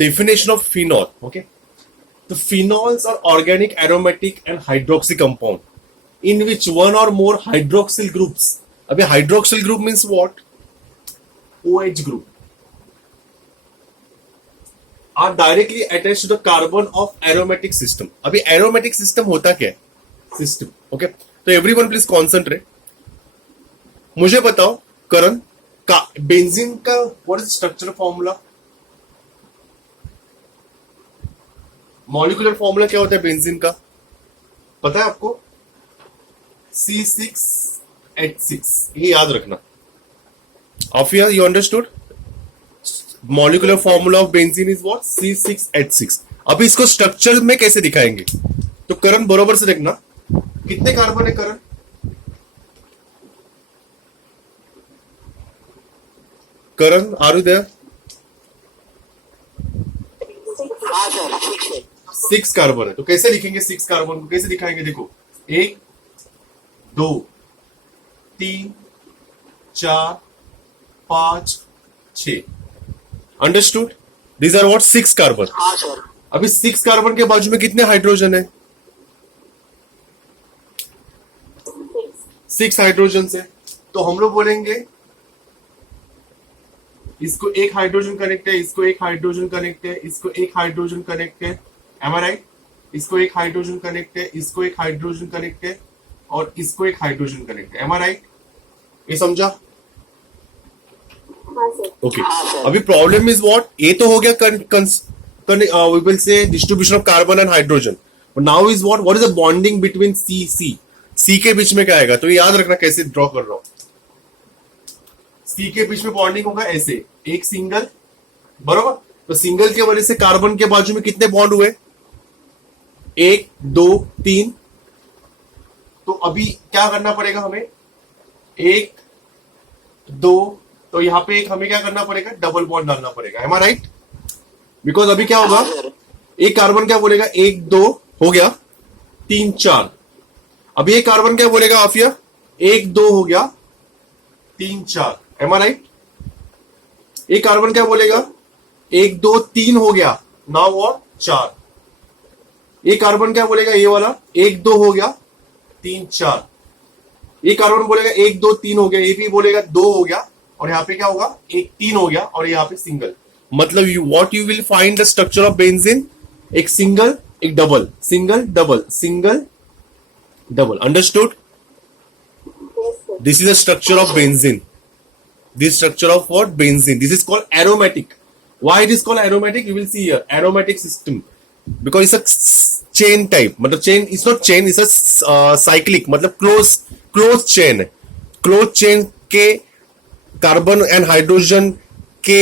definition of phenol. Okay, the phenols are organic aromatic and hydroxy compound in which one or more hydroxyl groups. अभी hydroxyl group means what? OH group are directly attached to the carbon of aromatic system. अभी aromatic system होता क्या है? System. Okay, तो everyone please concentrate. मुझे बताओ करण का benzene का what is structure formula, molecular formula क्या होता है बेंजीन का, पता है आपको? C6H6, ये याद रखना. Afia, you understood? Molecular formula of benzene is what? C6H6. अभी इसको स्ट्रक्चर में कैसे दिखाएंगे? तो करण बरोबर से देखना, कितने कार्बन है करण? करण आर यू देयर? 6 कार्बन है. तो कैसे लिखेंगे 6 कार्बन को? कैसे दिखाएंगे? देखो 1 2 3 4 5 6. Understood? These are what? 6 carbon. अभी 6 कार्बन के बाजू में कितने हाइड्रोजन है? 6 हाइड्रोजन है. तो हम लोग बोलेंगे इसको एक हाइड्रोजन कनेक्ट है, इसको एक हाइड्रोजन कनेक्ट है, इसको एक हाइड्रोजन कनेक्ट है. एम आई राइट? इसको एक हाइड्रोजन कनेक्ट है, इसको एक हाइड्रोजन कनेक्ट है और इसको एक हाइड्रोजन कनेक्ट है. एम आई राइट? ये समझा? ओके. अभी प्रॉब्लम इज व्हाट? ये तो हो गया we will say distribution of carbon and hydrogen. Now is what is the bonding between C के बीच में क्या आएगा? तो ये याद रखना कैसे ड्रॉ कर रहा हूं. सी के बीच में बॉन्डिंग होगा ऐसे, एक सिंगल, बरोबर. तो सिंगल के वजह से कार्बन के बाजू में कितने बॉन्ड हुए? 1 2 3. तो अभी क्या करना पड़ेगा हमें? 1 2. तो यहां पे एक हमें क्या करना पड़ेगा? डबल बॉन्ड डालना पड़ेगा. M I right? बिकॉज अभी क्या होगा, एक कार्बन क्या बोलेगा? 1 2 हो गया, 3 4. अभी एक कार्बन क्या बोलेगा आफिया? 1 2 हो गया, 3 4. एम आई राइट? एक कार्बन क्या बोलेगा? 1 2 3 हो गया, नाउ व्हाट? 4. एक कार्बन क्या बोलेगा? ये वाला 1 2 हो गया, 3 4. एक कार्बन बोलेगा 1 2 3 हो गया, ये भी बोलेगा 2 हो गया और यहाँ पे क्या होगा? 1 3 हो गया और यहाँ पे सिंगल. मतलब you will find the structure of benzene. एक सिंगल, एक double, single double, single double. Understood? This is the structure of benzene. This structure of what? Benzene. This is called aromatic. Why it is called aromatic? You will see here. Aromatic system. Because it's a chain type. मतलब chain, it's not chain, it's a cyclic. मतलब close chain है. Close chain के carbon and hydrogen के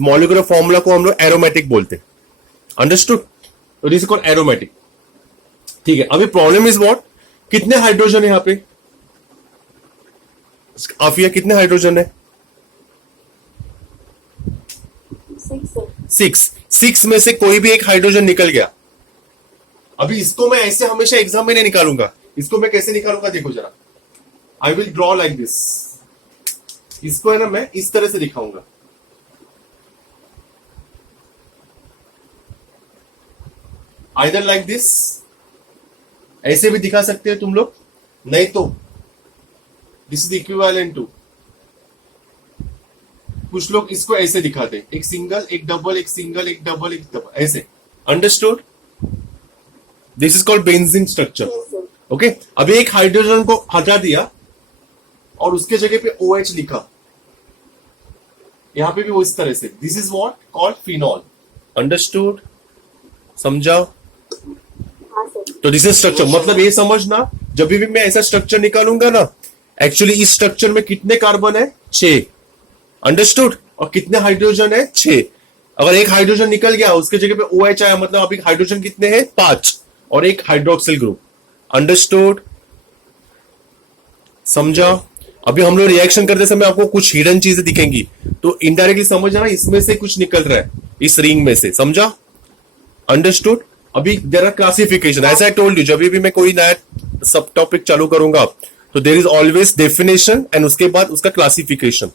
molecular formula को हम लोग aromatic बोलते हैं. अंडरस्टूड? तो दिस इज कॉल्ड एरोमेटिक. ठीक है. अभी प्रॉब्लम इज व्हाट? कितने हाइड्रोजन है यहाँ पे? आफिया कितने हाइड्रोजन है? 6 में से कोई भी एक हाइड्रोजन निकल गया. अभी इसको मैं ऐसे हमेशा एग्जाम में नहीं निकालूंगा. इसको मैं कैसे निकालूंगा? देखो जरा. I will draw like this. इसको है ना मैं इस तरह से दिखाऊंगा. आइदर लाइक दिस, ऐसे भी दिखा सकते हो तुम लोग, नहीं तो दिस इज इक्विवेलेंट टू. कुछ लोग इसको ऐसे दिखाते, एक सिंगल एक डबल, एक सिंगल एक डबल, एक डबल, ऐसे. Understood? This is called benzene structure. Okay. अभी एक हाइड्रोजन को हटा दिया और उसके जगह पे OH लिखा, यहां पे भी वो इस तरह से. This is what called phenol. Understood? समझा? तो दिस इज स्ट्रक्चर. मतलब ये समझना, जब भी मैं ऐसा स्ट्रक्चर निकालूंगा ना, एक्चुअली इस स्ट्रक्चर में कितने कार्बन है? 6. अंडरस्टूड? और कितने हाइड्रोजन है? 6. अगर एक हाइड्रोजन निकल गया, उसके जगह पे OH आया, मतलब अभी हाइड्रोजन कितने हैं? 5 और एक हाइड्रोक्सिल ग्रुप. अंडरस्टूड? समझा? अभी हम लोग रिएक्शन करते समय आपको कुछ हिडन चीजें दिखेंगी, तो इनडायरेक्टली समझ जाना इसमें से कुछ निकल रहा है, इस रिंग में से. समझा? अंडरस्टूड? अभी there are classification. As I told you, जब भी मैं कोई नया सब टॉपिक चालू करूंगा तो there is always definition and उसके बाद उसका क्लासिफिकेशन.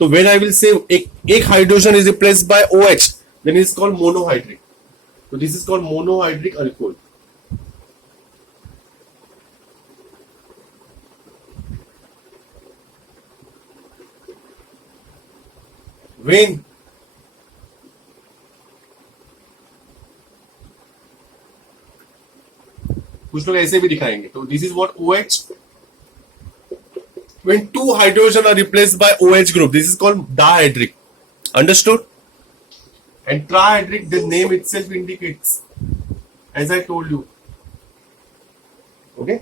तो व्हेन आई विल से एक hydrogen is replaced by OH, then it is called monohydric. So this is called monohydric alcohol. When कुछ लोग ऐसे भी दिखाएंगे, तो this is what OH. When two hydrogen are replaced by OH group, this is called dihydric. Understood? And trihydric, the name itself indicates, as I told you. Okay?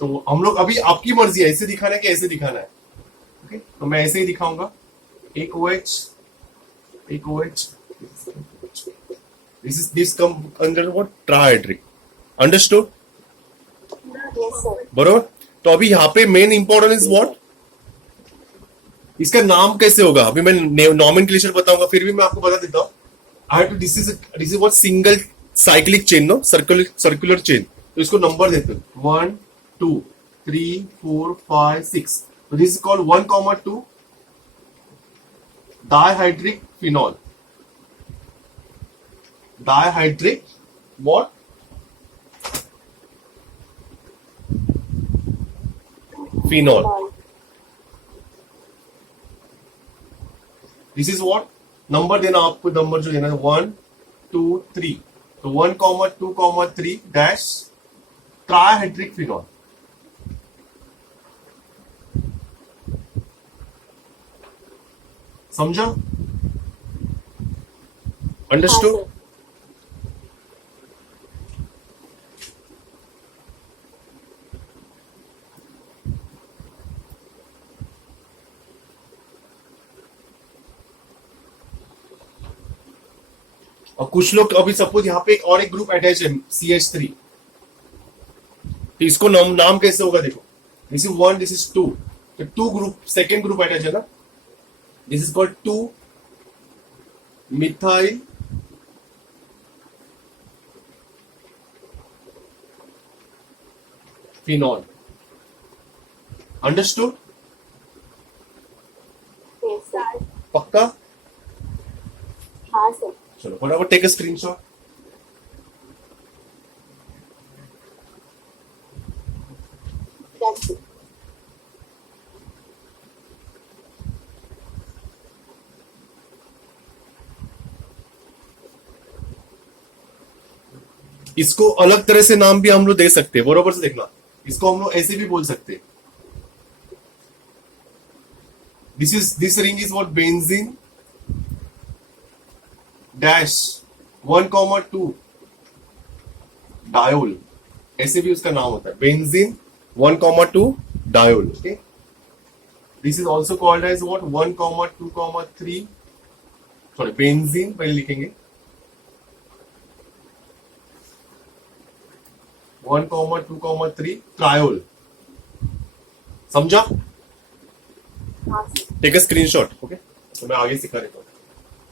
तो हम लोग अभी आपकी मर्जी है ऐसे दिखाना है कि ऐसे दिखाना है. Okay? तो मैं ऐसे ही दिखाऊंगा. एक OH, एक OH. This come under what? Trihydric. Understood? Yes, sir. बरोबर. तो अभी यहाँ पे मेन इंपॉर्टेंट इज व्हाट, इसका नाम कैसे होगा अभी मैं नॉमेनक्लेचर बताऊंगा, फिर भी मैं आपको बता देता हूँ. I have to this is what single cyclic chain, no circular chain. तो इसको नंबर देते हैं 1 2 3 4 5 6. तो this is called 1,2 dihydric phenol. Dihydric what phenol. This is what number देना, आपको नंबर जो देना है 1 2 3. तो 1,2,3 डैश ट्राइहाइड्रिक फिनॉल. समझा? अंडरस्टूड? और कुछ लोग अभी सपोज यहाँ पे एक ग्रुप अटैच है CH3, तो इसको नाम कैसे होगा देखो. This is 1, this is 2. तो 2 ग्रुप, सेकेंड ग्रुप अटैच है ना. This is called 2 methyl phenol. Understood? Yes, sir. पक्का? हाँ सर. चलो फटाफट take a screenshot. That's it. इसको अलग तरह से नाम भी हम लोग दे सकते हैं, बरोबर से देखना. इसको हम लोग ऐसे भी बोल सकते हैं. This ring is what benzene dash 1,2 diol. ऐसे भी उसका नाम होता है benzene 1,2 diol. Okay. This is also called as what 1,2,3 sorry benzene पहले लिखेंगे 1,2,3 ट्रायोल. समझा? हाँ sir. Take a screenshot. Okay. तो मैं आगे सिखा देता हूँ.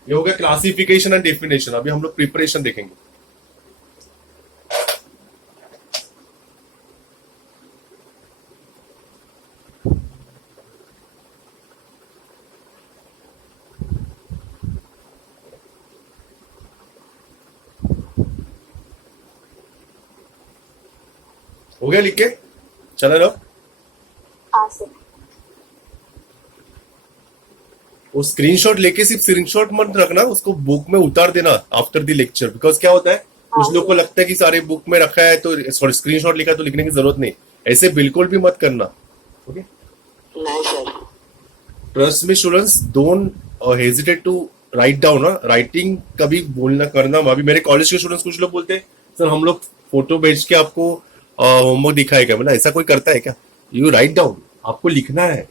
ये हो गया क्लासिफिकेशन एंड डेफिनेशन. अभी हम लोग प्रिपरेशन देखेंगे. हो गया लिख के? चला लो. हाँ सर. वो स्क्रीनशॉट लेके सिर्फ स्क्रीनशॉट मत रखना, उसको बुक में उतार देना आफ्टर द लेक्चर. बिकॉज क्या होता है, कुछ लोग को लगता है कि सारे बुक में रखा है तो सॉरी स्क्रीनशॉट लिखा तो लिखने की जरूरत नहीं. ऐसे बिल्कुल भी मत करना. ओके. नहीं sir. Trust me students, don't hesitate to write down. Writing कभी बोलना करना. अभी मेरे कॉलेज के स्टूडेंट्स कुछ लोग बोलते हैं सर हम लोग फोटो भेज के आपको होमवर्क दिखाएगा. मतलब ऐसा कोई करता है क्या? You write down. आपको लिखना है.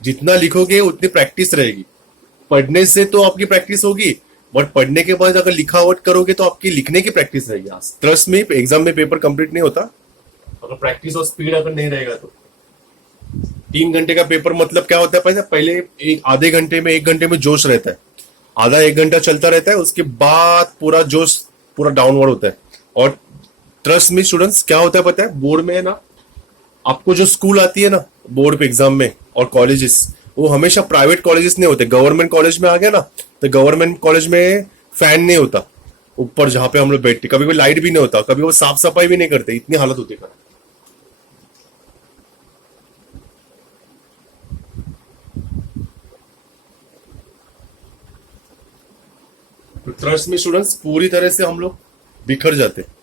जितना लिखोगे उतनी प्रैक्टिस रहेगी. पढ़ने से तो आपकी प्रैक्टिस होगी, बट पढ़ने के बाद अगर लिखावट करोगे तो आपकी लिखने की प्रैक्टिस रहेगी. ट्रस्ट में एग्जाम में पेपर कंप्लीट नहीं होता अगर प्रैक्टिस और स्पीड अगर नहीं रहेगा तो. 3 घंटे का पेपर मतलब क्या होता है? पहले एक आधे घंटे में 1 घंटे में जोश रहता है, आधा 1 घंटा चलता रहता है, उसके बाद पूरा जोश पूरा डाउनवर्ड होता है. और ट्रस्ट में स्टूडेंट्स क्या होता है पता है, बोर्ड में है ना, आपको जो स्कूल आती है ना बोर्ड पे एग्जाम में और कॉलेजेस, वो हमेशा प्राइवेट कॉलेजेस नहीं होते, गवर्नमेंट कॉलेज में आ गया ना, तो गवर्नमेंट कॉलेज में फैन नहीं होता ऊपर जहां पे हम लोग बैठते, कभी कभी लाइट भी नहीं होता, कभी वो साफ सफाई भी नहीं करते, इतनी हालत होती है। ट्रस्ट में स्टूडेंट्स पूरी तरह से हम लोग बिखर जाते हैं।